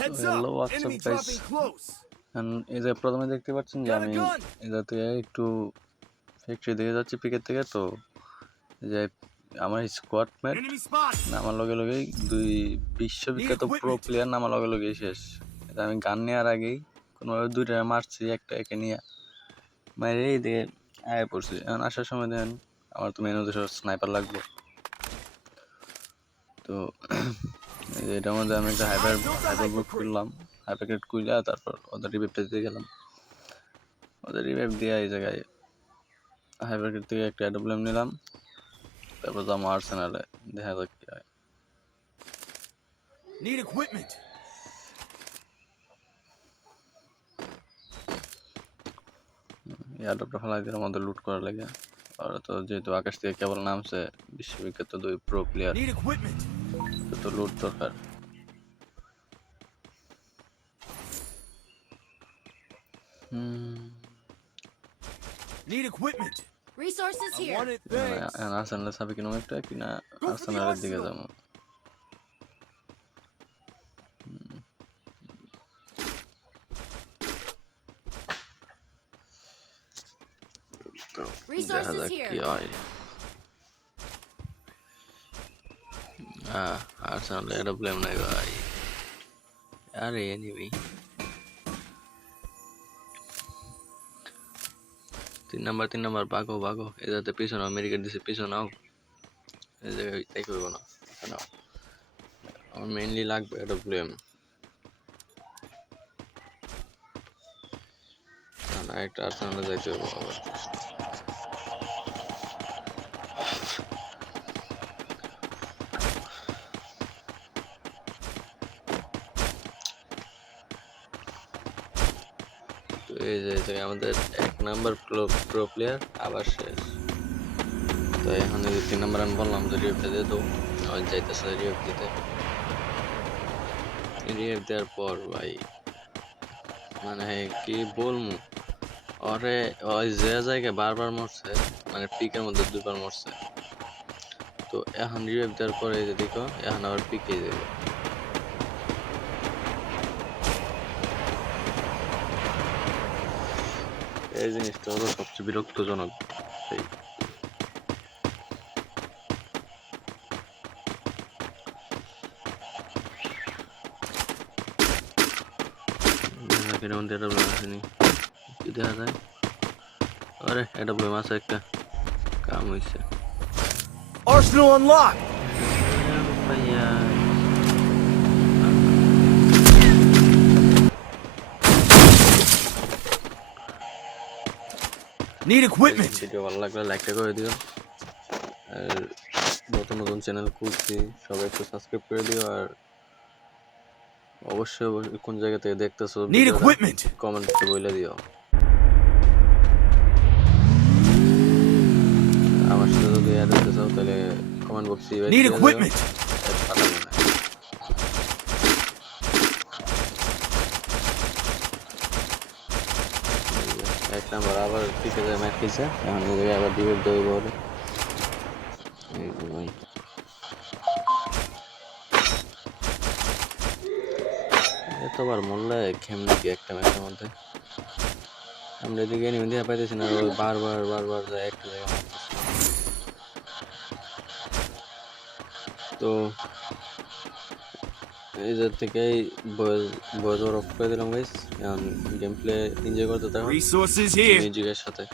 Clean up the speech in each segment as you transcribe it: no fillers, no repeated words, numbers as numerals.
Hello WhatsApp guys, এই যে প্রথমে দেখতে পাচ্ছেন যে আমি এটা থেকে একটু ফ্যাক্টরি দিকে যাচ্ছি পিকের থেকে। তো যে আমার স্কোয়াড ম্যাট নামার লগে লগেই দুই বিশ্ববিখ্যাত প্রো প্লেয়ার নামার লগে লগেই শেষ। এটা আমি গান নেওয়ার আগেই কোনোভাবে দুইটা মারছি, একটা একে নিয়ে মারে এই দিকে আয় পড়ছি। এখন আসার সময় দেন আমার তো মেন উদ্দেশ্য স্নাইপার লাগবে। তো এটার মধ্যে আমি একটা হাইপার বুক করলাম, হাইপার ক্রেট করলে তারপর ওদের রিভাইভটা দিতে গেলাম। ওদের রিভাইভ দিয়ে এই জায়গায় হাইপার ক্রেট থেকে একটা এডব্লিউএম নিলাম, তারপর যাবো আর্সেনালে, দেখা যাক কি হয়। এয়ারড্রপটা ফেলাই দিলাম আমাদের লুট করার লাগে। আর তো যেহেতু আকাশ থেকে কেবল নামছে বিশ্ববিখ্যাত দুই প্রো প্লেয়ার, তো লুট দরকার। Resources here. আর্সেনালে সাবে কিনো একটা কিনা আর্সেনালের দিকে যাবো। দেখা যাক কি হয়। আর্সেনালে এডব্লিউএম নাই ভাই, আরে এনিমি 3 নাম্বার ভাগো এটাতে পিছনে আমেরিকার দিছে, পিছনাও এই জায়গায় তাই করবো না। আমার মেইনলি লাগবে এডব্লিউএম, না একটা আর্সেনালে যাইতে হবে আবার। এই যে আমাদের 1 নাম্বার প্রো প্লেয়ার আবার শেষ। তো এখন এই 3 নাম্বার আমি বললাম যে রিভাইভটা দিয়ে দাও, আমি যাইতেছে রিভাইভ দিতে। রিভাইভ দেওয়ার পর ভাই মানে কি বলবো, ওরে ওই যে জায়গায় বারবার মরছে, মানে পিকের মধ্যে 2বার মরছে। তো এখন রিভাইভ দেওয়ার পরে এই যে দেখো এখন আবার পিকে যাবে। এই জিনিসটা হলো সবচেয়ে বিরক্তজনক। কি দেখা যায়, আরে এটা বলে মাছ একটা কাম হইছে। Arsenal unlocked. Need equipment. Video ভালো লাগলে লাইকটা করে দিও, আর নতুন চ্যানেল খুলছি সবাই একটু সাবস্ক্রাইব করে দিও। আর অবশ্যই কোন জায়গা থেকে দেখতেছো কমেন্টে বলে দিও। আমার সাথে যদি অ্যাড হতে চাও তাহলে কমেন্ট বক্সে এক নাম্বার আবার পিকে যায় ম্যাচ খেয়েছে। এখন এই জায়গায় আবার ডিবেট দেবো বলে এতবার মরলে খেমনি কি একটা ম্যাচের মধ্যে। আমরা এদিকে এনিমি দেখা পাইতেছি না, বারবার যায় একটা জায়গায়। তো এই জায়গা থেকেই বয়স অফ করে দিলাম গাইস। এখন গেম প্লে এনজয় করতে থাকো মিউজিকের সাথে।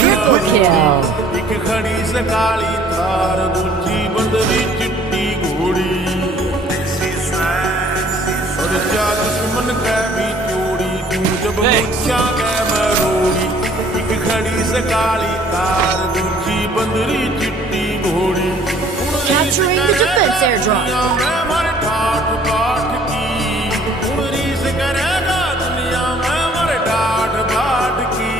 Triple kill. ਇੱਕ ਖੜੀ ਸਕਾਲੀ ਥਾਰ ਦੂਜੀ ਬੰਦਰੀ ਚਿੱਟੀ ਘੋੜੀ ਔਰ ਜਾ ਦੁਸ਼ਮਨ ਕੈ ਵੀ ਚੋੜੀ ਤੂੰ ਜਬ ਮੁੱਛਾਂ ਕੈ ਮਰੋੜੀ ਇੱਕ ਖੜੀ ਸਕਾਲੀ ਥਾਰ ਦੂਜੀ ਬੰਦਰੀ ਚਿੱਟੀ ਘੋੜੀ Capturing the defense airdrop. ਮੈਂ ਮਰ ਠਾਠ ਬਾਠ ਕੀ ਹੁਣ ਰੀਸ ਕਰੇਗਾ ਦੁਨੀਆ ਮੈਂ ਮਰ ਠਾਠ ਬਾਠ ਕੀ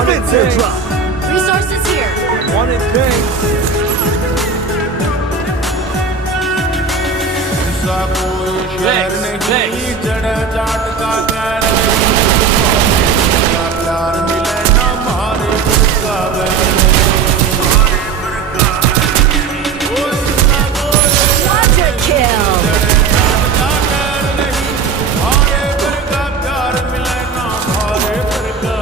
Defense airdrop. Resources here. Wanted ping. सा कोई शहर नहीं जड़ा जाट का कहर प्यार मिले ना मारे का Quadra kill. प्यार मिले ना मारे का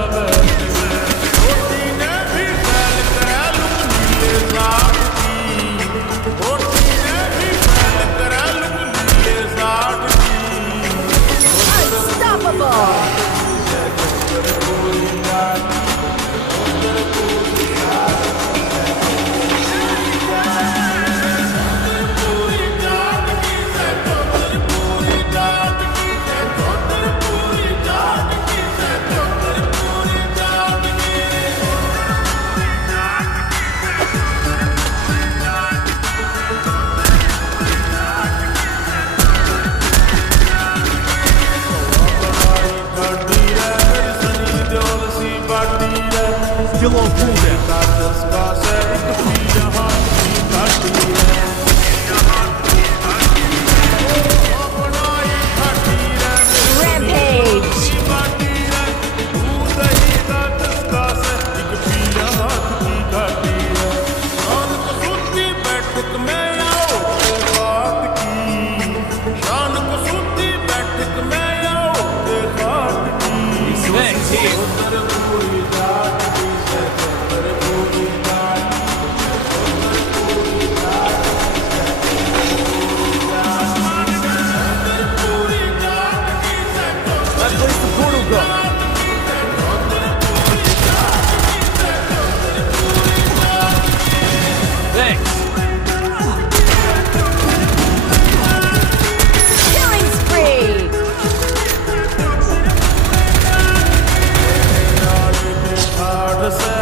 रोटी ने भी फैल करा लुक नीले साथ की रोटी ने भी फैल करा लुक नीले साथ की Unstoppable. Still on cooldown. Rampage. That place the portal go. Killing spree. से